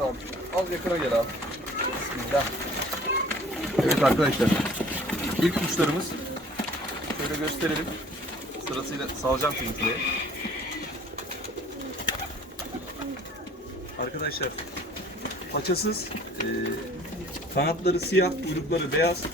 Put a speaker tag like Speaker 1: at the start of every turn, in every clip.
Speaker 1: Abi. Al yakına gel abi. Bismillah. Evet arkadaşlar. İlk kuşlarımız. Şöyle gösterelim. Sırasıyla salacağım şimdi. Arkadaşlar paçasız, e, kanatları siyah, kuyrukları beyaz.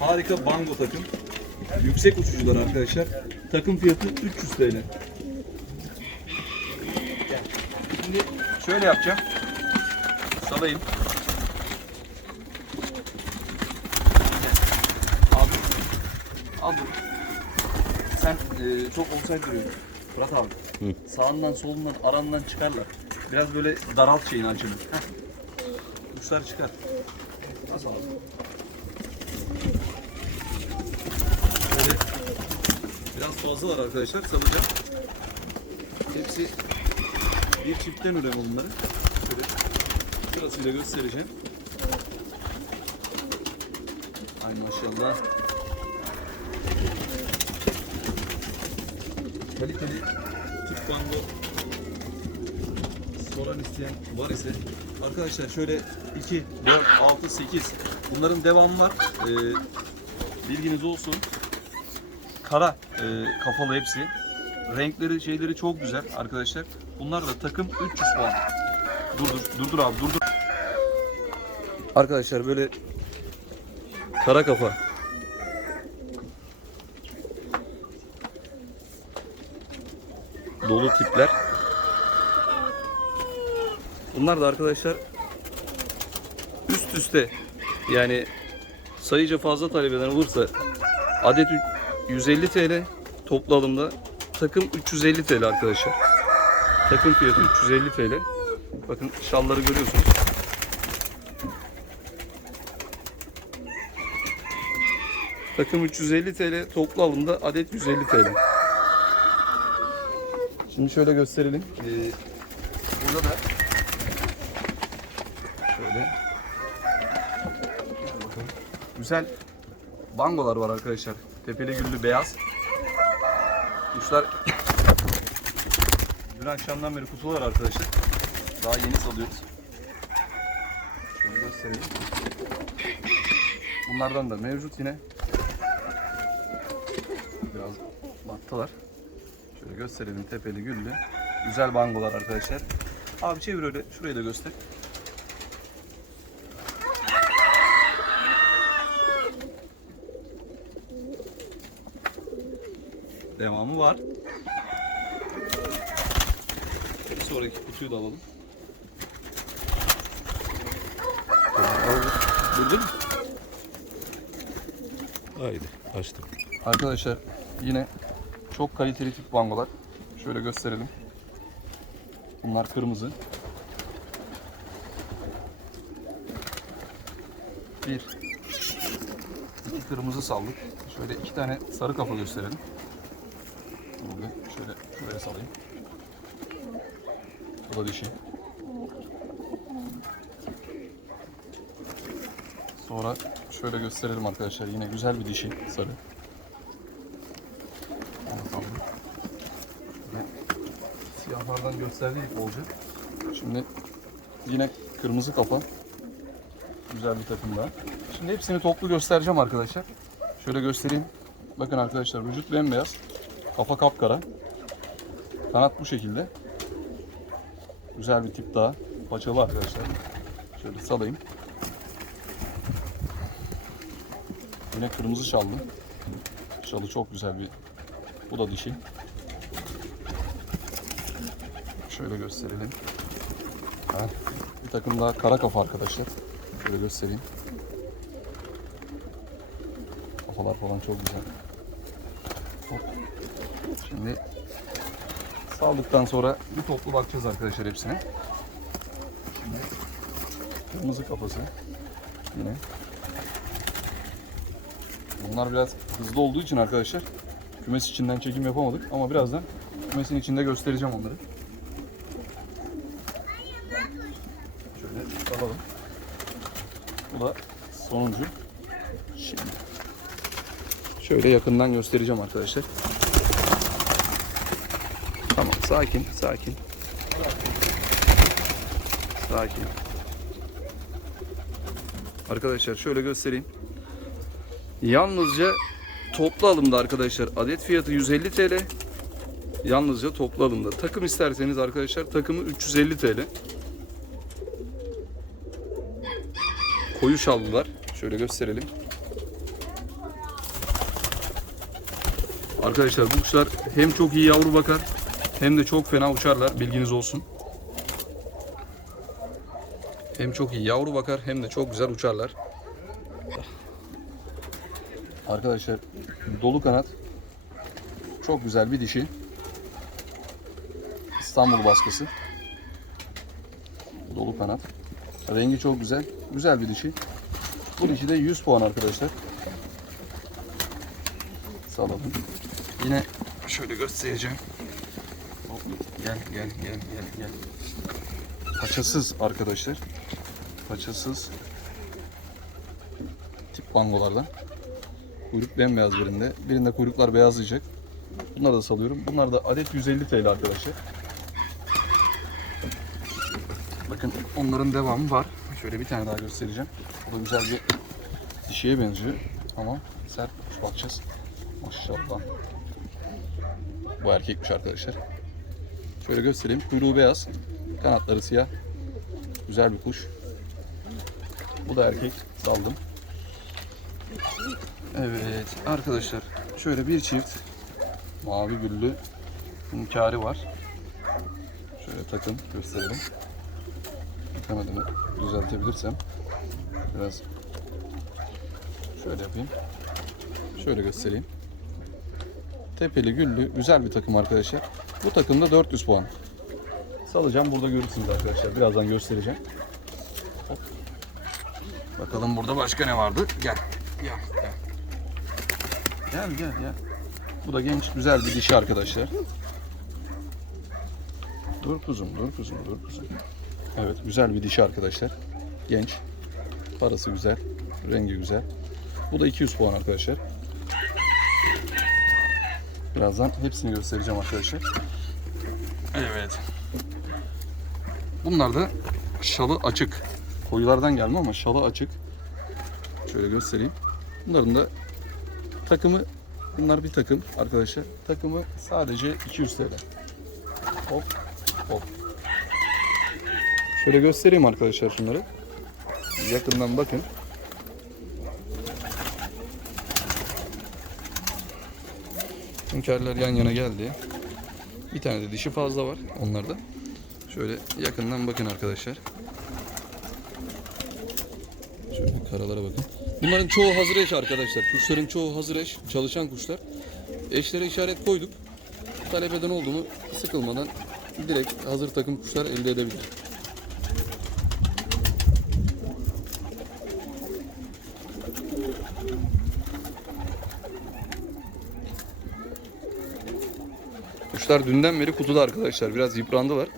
Speaker 1: Harika bango takım. Yüksek uçucular arkadaşlar. Takım fiyatı 300 TL. Şimdi şöyle yapacağım. Salayım. Al. Al bunu. Sen e, çok olsaydı duruyorsun. Fırat abi. Sağından solundan arandan çıkarlar. Biraz böyle daralt şeyin açını. Heh. Kuşlar çıkar. Nasıl abi? Böyle biraz fazla var arkadaşlar. Salacağım. Hepsi bir çiftten üreme bunları. Sırasıyla göstereceğim. Ay maşallah. Kaliteli Türk bango soran isteyen var ise arkadaşlar şöyle 2, 4, 6, 8 bunların devamı var. Ee, bilginiz olsun. Kara e, kafalı hepsi. Renkleri şeyleri çok güzel arkadaşlar. Bunlar da takım 300 puan. Dur dur dur dur abi dur. Arkadaşlar böyle kara kafa. Dolu tipler. Bunlar da arkadaşlar üst üste yani sayıca fazla talep eden olursa adet 150 TL toplu alımda takım 350 TL arkadaşlar. Takım fiyatı 350 TL. Bakın şalları görüyorsunuz. Takım 350 TL, toplu alımda adet 150 TL. Şimdi şöyle gösterelim. Ee, burada da şöyle güzel bangolar var arkadaşlar. Tepeli güllü beyaz. Kuşlar dün akşamdan beri kutular arkadaşlar. Daha yeni salıyoruz. Şöyle göstereyim. Bunlardan da mevcut yine. Biraz battılar. Şöyle gösterelim tepeli güllü. Güzel bangolar arkadaşlar. Abi çevir öyle şurayı da göster. Devamı var. Bir sonraki kutuyu da alalım. Gördün mü?
Speaker 2: Haydi açtım.
Speaker 1: Arkadaşlar yine çok kaliteli tip bangolar. Şöyle gösterelim. Bunlar kırmızı. Bir. iki kırmızı saldık. Şöyle iki tane sarı kafa gösterelim. Burada şöyle şuraya salayım. Bu da dişi. Sonra şöyle gösterelim arkadaşlar. Yine güzel bir dişi sarı. Bakalım. Ve Gösterdiği olacak. Şimdi yine kırmızı kafa. Güzel bir takım daha. Şimdi hepsini toplu göstereceğim arkadaşlar. Şöyle göstereyim. Bakın arkadaşlar vücut bembeyaz. Kafa kapkara. Kanat bu şekilde. Güzel bir tip daha. Paçalı arkadaşlar. Şöyle salayım. Yine kırmızı şallı. Şalı çok güzel bir. Bu da dişi. Şöyle gösterelim. Ha, bir takım daha kara kafa arkadaşlar. Şöyle göstereyim. Kafalar falan çok güzel. Hop. Şimdi saldıktan sonra bir toplu bakacağız arkadaşlar hepsine. Şimdi kırmızı kafası yine. Bunlar biraz hızlı olduğu için arkadaşlar kümes içinden çekim yapamadık ama birazdan kümesin içinde göstereceğim onları. Şöyle alalım. Bu da sonuncu. Şimdi şöyle yakından göstereceğim arkadaşlar. Tamam sakin sakin. Sakin. Arkadaşlar şöyle göstereyim. Yalnızca toplu alımda arkadaşlar adet fiyatı 150 TL. Yalnızca toplu alımda. Takım isterseniz arkadaşlar takımı 350 TL. Koyu şallılar. Şöyle gösterelim. Arkadaşlar bu kuşlar hem çok iyi yavru bakar hem de çok fena uçarlar. Bilginiz olsun. Hem çok iyi yavru bakar hem de çok güzel uçarlar. Arkadaşlar dolu kanat çok güzel bir dişi. İstanbul baskısı. Dolu kanat. Rengi çok güzel. Güzel bir dişi. Bu dişi de 100 puan arkadaşlar. Salalım. Yine şöyle göstereceğim. Gel gel gel gel gel. Paçasız arkadaşlar. Paçasız tip bangolardan. Kuyruk bembeyaz birinde. Birinde kuyruklar beyazlayacak. Bunları da salıyorum. Bunlar da adet 150 TL arkadaşlar. Bakın onların devamı var. Şöyle bir tane daha göstereceğim. Bu güzel bir dişiye benziyor. Ama sert kuş bakacağız. Maşallah. Bu erkekmiş arkadaşlar. Şöyle göstereyim. Kuyruğu beyaz. Kanatları siyah. Güzel bir kuş. Bu da erkek. Saldım. Evet arkadaşlar. Şöyle bir çift mavi güllü hünkârı var. Şöyle takım gösterelim. Yıkamadığımı düzeltebilirsem. Biraz şöyle yapayım. Şöyle göstereyim. Tepeli güllü güzel bir takım arkadaşlar. Bu takımda 400 puan. Salacağım burada görürsünüz arkadaşlar. Birazdan göstereceğim. Hop. Bakalım burada başka ne vardı? Gel. Gel. Gel. Gel gel gel. Bu da genç güzel bir dişi arkadaşlar. Dur kuzum, dur kuzum, dur kuzum. Evet, güzel bir dişi arkadaşlar. Genç. Parası güzel, rengi güzel. Bu da 200 puan arkadaşlar. Birazdan hepsini göstereceğim arkadaşlar. Evet. Bunlar da şalı açık. Koyulardan gelme ama şalı açık. Şöyle göstereyim. Bunların da takımı bunlar bir takım arkadaşlar. Takımı sadece 200 TL. Hop hop. Şöyle göstereyim arkadaşlar şunları. Yakından bakın. Hünkârlar yan yana geldi. Bir tane de dişi fazla var onlarda. Şöyle yakından bakın arkadaşlar. Şöyle karalara bakın. Bunların çoğu hazır eş arkadaşlar. Kuşların çoğu hazır eş. Çalışan kuşlar. Eşlere işaret koyduk. Talep eden oldu mu sıkılmadan direkt hazır takım kuşlar elde edebilir. Kuşlar dünden beri kutuda arkadaşlar. Biraz yıprandılar.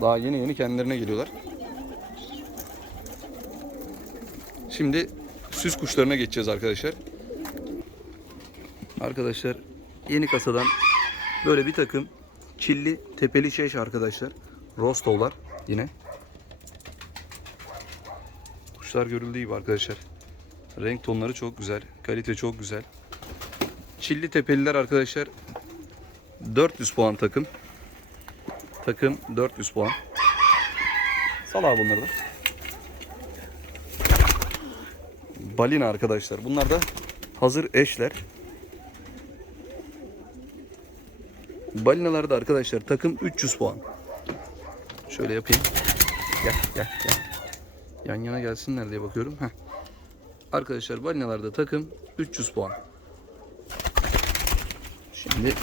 Speaker 1: Daha yeni yeni kendilerine geliyorlar. Şimdi süs kuşlarına geçeceğiz arkadaşlar. Arkadaşlar yeni kasadan böyle bir takım çilli tepeli şeş arkadaşlar. Rostovlar yine. Kuşlar görüldüğü gibi arkadaşlar. Renk tonları çok güzel. Kalite çok güzel. Çilli tepeliler arkadaşlar 400 puan takım. Takım 400 puan. Sal abi bunları da. Balina arkadaşlar. Bunlar da hazır eşler. Balinalarda arkadaşlar takım 300 puan. Şöyle yapayım. Gel gel gel. Yan yana gelsinler diye bakıyorum. Heh. Arkadaşlar balinalarda takım 300 puan. Şimdi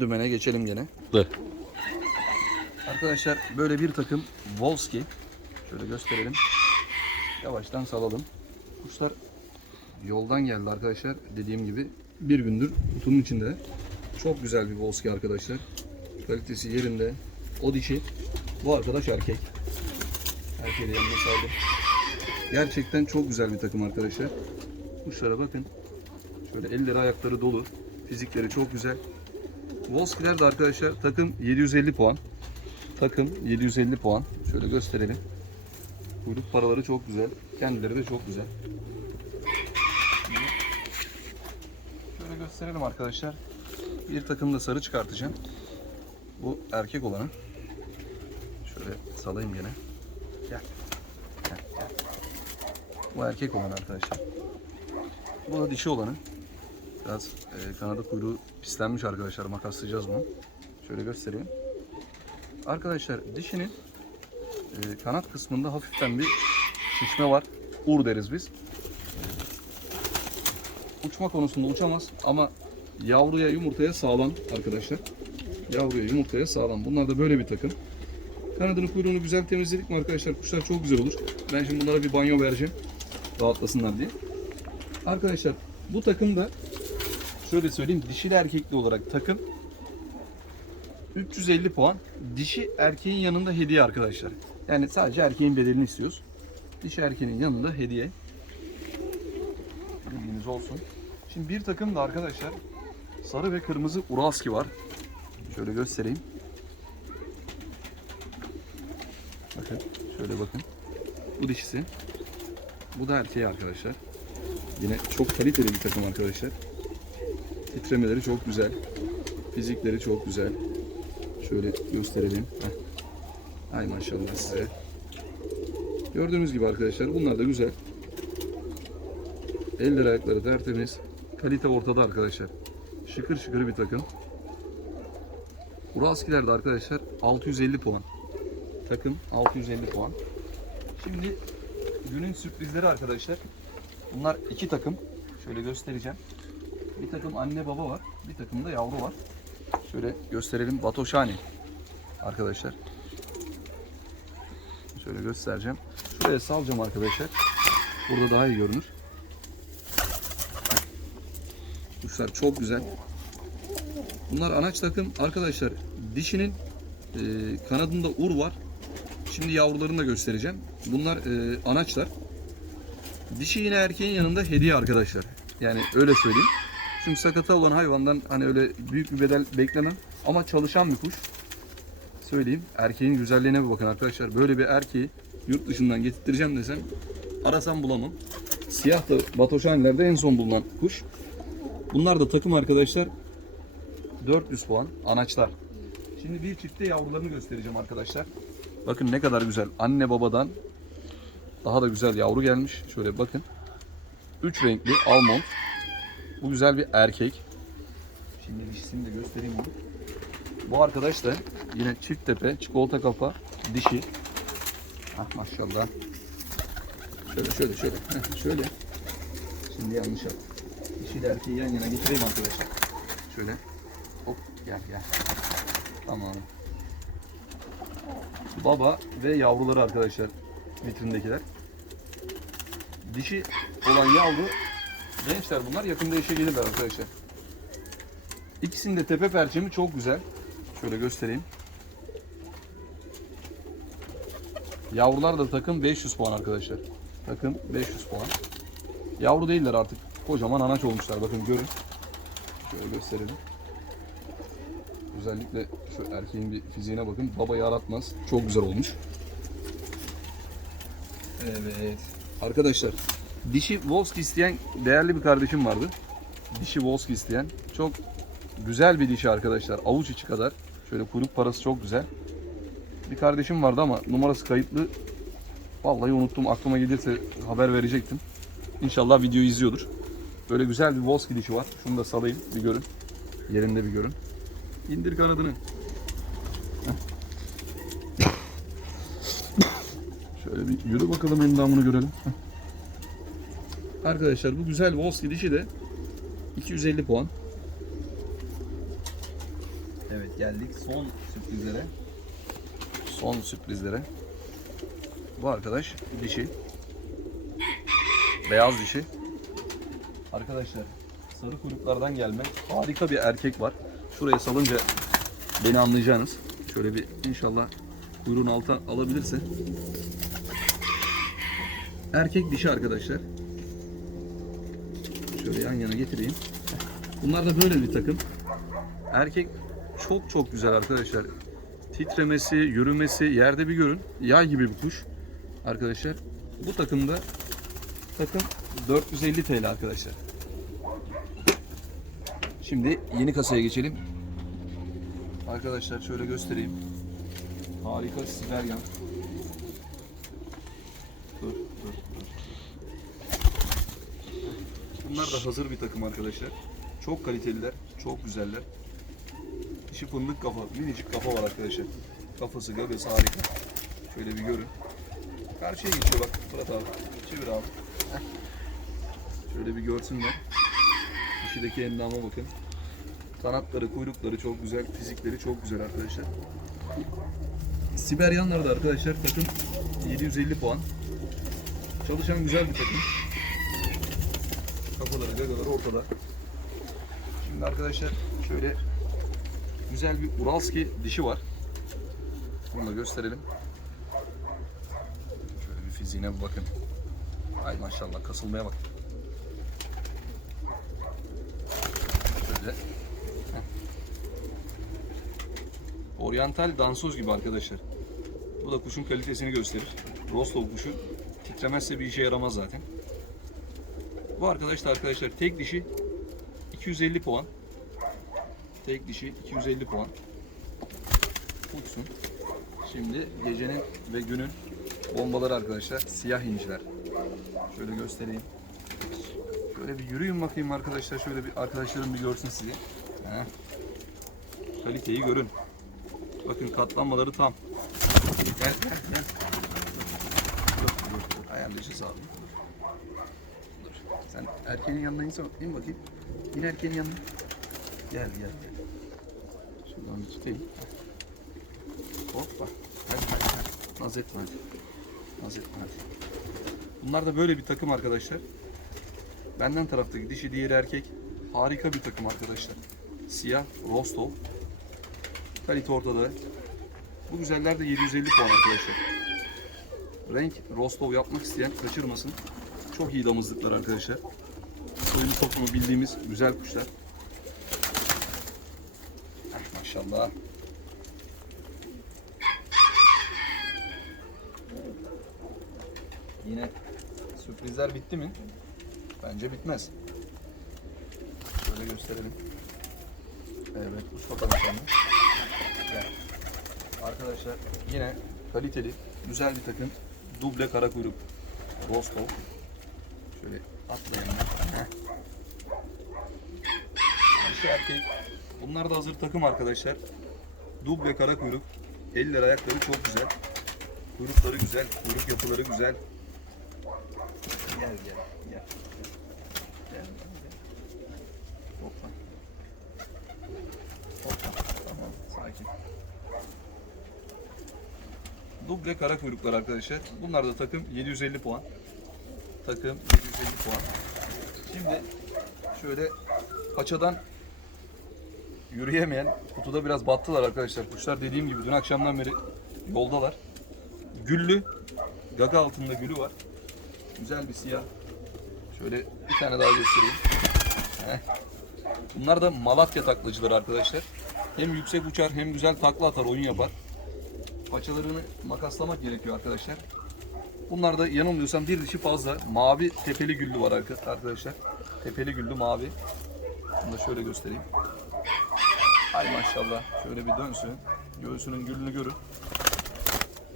Speaker 1: dümene geçelim gene. Arkadaşlar böyle bir takım Volski. Şöyle gösterelim. Yavaştan salalım. Kuşlar yoldan geldi arkadaşlar. Dediğim gibi bir gündür kutunun içinde. Çok güzel bir Volski arkadaşlar. Kalitesi yerinde. O dişi. Bu arkadaş erkek. Erkeği yanına saldım. Gerçekten çok güzel bir takım arkadaşlar. Kuşlara bakın. Şöyle elleri ayakları dolu. Fizikleri çok güzel. Volskiler de arkadaşlar takım 750 puan. Takım 750 puan. Şöyle gösterelim. Kuyruk paraları çok güzel. Kendileri de çok güzel. Şöyle gösterelim arkadaşlar. Bir takım da sarı çıkartacağım. Bu erkek olanı. Şöyle salayım gene. Gel. Gel, gel. Bu erkek olan arkadaşlar. Bu da dişi olanı. Biraz e, kanadı kuyruğu pislenmiş arkadaşlar. Makaslayacağız bunu. Şöyle göstereyim. Arkadaşlar dişinin e, kanat kısmında hafiften bir şişme var. Ur deriz biz. Uçma konusunda uçamaz ama yavruya yumurtaya sağlam arkadaşlar. Yavruya yumurtaya sağlam. Bunlar da böyle bir takım. Kanadını kuyruğunu güzel temizledik mi arkadaşlar? Kuşlar çok güzel olur. Ben şimdi bunlara bir banyo vereceğim. Rahatlasınlar diye. Arkadaşlar bu takım da şöyle söyleyeyim dişili erkekli olarak takım 350 puan. Dişi erkeğin yanında hediye arkadaşlar. Yani sadece erkeğin bedelini istiyoruz. Dişi erkeğin yanında hediye. Bilginiz olsun. Şimdi bir takım da arkadaşlar sarı ve kırmızı Uralski var. Şöyle göstereyim. Bakın şöyle bakın. Bu dişisi. Bu da erkeği arkadaşlar. Yine çok kaliteli bir takım arkadaşlar. Titremeleri çok güzel. Fizikleri çok güzel. Şöyle gösterelim. Heh. Ay maşallah size. Gördüğünüz gibi arkadaşlar bunlar da güzel. Eller ayakları tertemiz. Kalite ortada arkadaşlar. Şıkır şıkır bir takım. Uralskiler de arkadaşlar 650 puan. Takım 650 puan. Şimdi günün sürprizleri arkadaşlar. Bunlar iki takım. Şöyle göstereceğim. Bir takım anne baba var. Bir takım da yavru var. Şöyle gösterelim. Batoşani arkadaşlar. Şöyle göstereceğim. Şuraya salacağım arkadaşlar. Burada daha iyi görünür. Kuşlar çok güzel. Bunlar anaç takım. Arkadaşlar dişinin e, kanadında ur var. Şimdi yavrularını da göstereceğim. Bunlar e, anaçlar. Dişi yine erkeğin yanında hediye arkadaşlar. Yani öyle söyleyeyim. Çünkü sakata olan hayvandan hani öyle büyük bir bedel beklemem. Ama çalışan bir kuş. Söyleyeyim. Erkeğin güzelliğine bir bakın arkadaşlar. Böyle bir erkeği yurt dışından getirttireceğim desem arasam bulamam. Siyah da batoşanilerde en son bulunan kuş. Bunlar da takım arkadaşlar. 400 puan anaçlar. Şimdi bir çifte yavrularını göstereceğim arkadaşlar. Bakın ne kadar güzel. Anne babadan daha da güzel yavru gelmiş. Şöyle bakın. 3 renkli almond. Bu güzel bir erkek. Şimdi dişisini de göstereyim onu. Bu arkadaş da yine çift tepe, çikolata kafa, dişi. Ah maşallah. Şöyle şöyle şöyle. Heh, şöyle. Şimdi yanlış yaptım. Dişi ile erkeği yan yana getireyim arkadaşlar. Şöyle. Hop gel gel. Tamam. Baba ve yavruları arkadaşlar vitrindekiler. Dişi olan yavru gençler bunlar yakında işe gelirler arkadaşlar. İkisinin de tepe perçemi çok güzel. Şöyle göstereyim. Yavrular da takım 500 puan arkadaşlar. Takım 500 puan. Yavru değiller artık. Kocaman anaç olmuşlar. Bakın görün. Şöyle gösterelim. Özellikle şu erkeğin bir fiziğine bakın. Babayı aratmaz. Çok güzel olmuş. Evet. Arkadaşlar dişi Volski isteyen değerli bir kardeşim vardı. Dişi Volski isteyen. Çok güzel bir dişi arkadaşlar. Avuç içi kadar. Şöyle kuyruk parası çok güzel. Bir kardeşim vardı ama numarası kayıtlı. Vallahi unuttum. Aklıma gelirse haber verecektim. İnşallah videoyu izliyordur. Böyle güzel bir Volski dişi var. Şunu da salayım bir görün. Yerinde bir görün. İndir kanadını. Şöyle bir yürü bakalım endamını görelim. Heh. Arkadaşlar bu güzel Volski dişi de 250 puan. Evet geldik son sürprizlere. Son sürprizlere. Bu arkadaş dişi. Beyaz dişi. Arkadaşlar sarı kuyruklardan gelme harika bir erkek var. Şuraya salınca beni anlayacaksınız. Şöyle bir inşallah kuyruğun altına alabilirse. Erkek dişi arkadaşlar. Yan yana getireyim. Bunlar da böyle bir takım. Erkek çok çok güzel arkadaşlar. Titremesi, yürümesi, yerde bir görün. Yay gibi bir kuş. arkadaşlar. Bu takımda takım 450 TL arkadaşlar. Şimdi yeni kasaya geçelim. Arkadaşlar şöyle göstereyim. Harika Siberyan. Dur, dur, dur. Bunlar da hazır bir takım arkadaşlar. Çok kaliteliler, çok güzeller. İşi fındık kafa, minicik kafa var arkadaşlar. Kafası, gagası harika. Şöyle bir görün. Karşıya geçiyor bak Fırat abi. Çevir abi. Şöyle bir görsünler. Dişideki endama bakın. Kanatları, kuyrukları çok güzel, fizikleri çok güzel arkadaşlar. Siberyanlar da arkadaşlar takım 750 puan. Çalışan güzel bir takım. Kafaları, gagaları ortada. Şimdi arkadaşlar şöyle güzel bir Uralski dişi var. Bunu da gösterelim. Şöyle bir fiziğine bir bakın. Ay maşallah kasılmaya bak. Şöyle. Heh. Oriental dansöz gibi arkadaşlar. Bu da kuşun kalitesini gösterir. Rostov kuşu titremezse bir işe yaramaz zaten. Bu arkadaş da arkadaşlar tek dişi 250 puan. Tek dişi 250 puan. Uçsun. Şimdi gecenin ve günün bombaları arkadaşlar. Siyah inciler. Şöyle göstereyim. Şöyle bir yürüyün bakayım arkadaşlar. Şöyle bir arkadaşlarım bir görsün sizi. Heh. Kaliteyi görün. Bakın katlanmaları tam. Gel gel gel. Dur dur dur. Sen erkeğin yanına insan. İn bakayım. İn erkeğin yanına. Gel gel. Şuradan bir tutayım. Hoppa. Hadi hadi hadi. Naz etme hadi. Naz etme hadi. Bunlar da böyle bir takım arkadaşlar. Benden taraftaki dişi diğeri erkek. Harika bir takım arkadaşlar. Siyah Rostov. Kalite ortada. Bu güzeller de 750 puan arkadaşlar. Renk Rostov yapmak isteyen kaçırmasın. Çok iyi damızlıklar arkadaşlar. Soyunu toplumu bildiğimiz güzel kuşlar. Ah, Maşallah. Yine sürprizler bitti mi? Bence bitmez. Şöyle gösterelim. Evet, sen de. Gel. Arkadaşlar yine kaliteli, güzel bir takım. Duble kara kuyruk. Rostov. Şöyle atlayalım. Heh. Dişi erkek. Bunlar da hazır takım arkadaşlar. Duble kara kuyruk. Eller ayakları çok güzel. Kuyrukları güzel. Kuyruk yapıları güzel. Gel gel gel. Duble kara kuyruklar arkadaşlar. Bunlar da takım 750 puan. Takım 750 puan. Şimdi şöyle paçadan yürüyemeyen kutuda biraz battılar arkadaşlar. Kuşlar dediğim gibi dün akşamdan beri yoldalar. Güllü gaga altında gülü var. Güzel bir siyah. Şöyle bir tane daha göstereyim. Bunlar da Malatya taklacıları arkadaşlar. Hem yüksek uçar hem güzel takla atar, oyun yapar. Paçalarını makaslamak gerekiyor arkadaşlar. Bunlar da yanılmıyorsam bir dişi fazla. Mavi tepeli güllü var arka- arkadaşlar. Tepeli güllü mavi. Bunu da şöyle göstereyim. Ay maşallah. Şöyle bir dönsün. Göğsünün güllünü görün.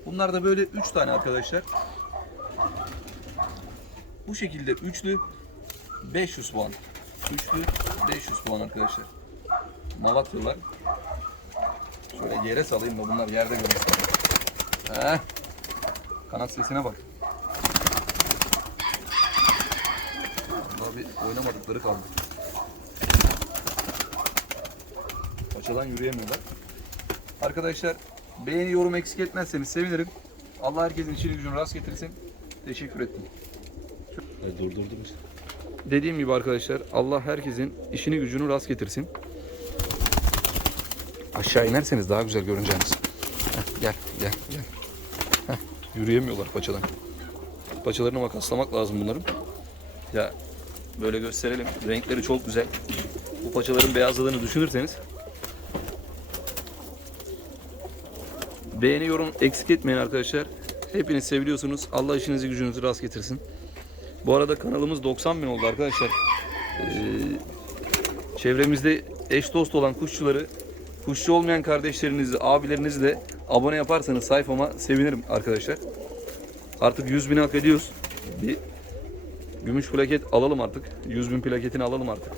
Speaker 1: Bunlar da böyle 3 tane arkadaşlar. Bu şekilde üçlü 500 puan. Üçlü 500 puan arkadaşlar. Malatyalılar. Şöyle yere salayım da bunlar yerde görünsün. Heh. Kanat sesine bak. Daha bir oynamadıkları kaldı. Paçadan yürüyemiyorlar. Arkadaşlar beğeni yorum eksik etmezseniz sevinirim. Allah herkesin işini gücünü rast getirsin. Teşekkür ettim.
Speaker 2: Durdurdum.
Speaker 1: Dediğim gibi arkadaşlar Allah herkesin işini gücünü rast getirsin. Aşağı inerseniz daha güzel görüneceğiniz. Heh, gel gel gel. Yürüyemiyorlar paçadan. Paçalarını makaslamak lazım bunların. Ya böyle gösterelim. Renkleri çok güzel. Bu paçaların beyazladığını düşünürseniz beğeni yorum eksik etmeyin arkadaşlar. Hepiniz seviliyorsunuz. Allah işinizi gücünüzü rast getirsin. Bu arada kanalımız 90 bin oldu arkadaşlar. Ee, çevremizde eş dost olan kuşçuları, kuşçu olmayan kardeşlerinizi, abilerinizi de abone yaparsanız sayfama sevinirim arkadaşlar. Artık 100 bin hak ediyoruz. Bir gümüş plaket alalım artık. 100 bin plaketini alalım artık.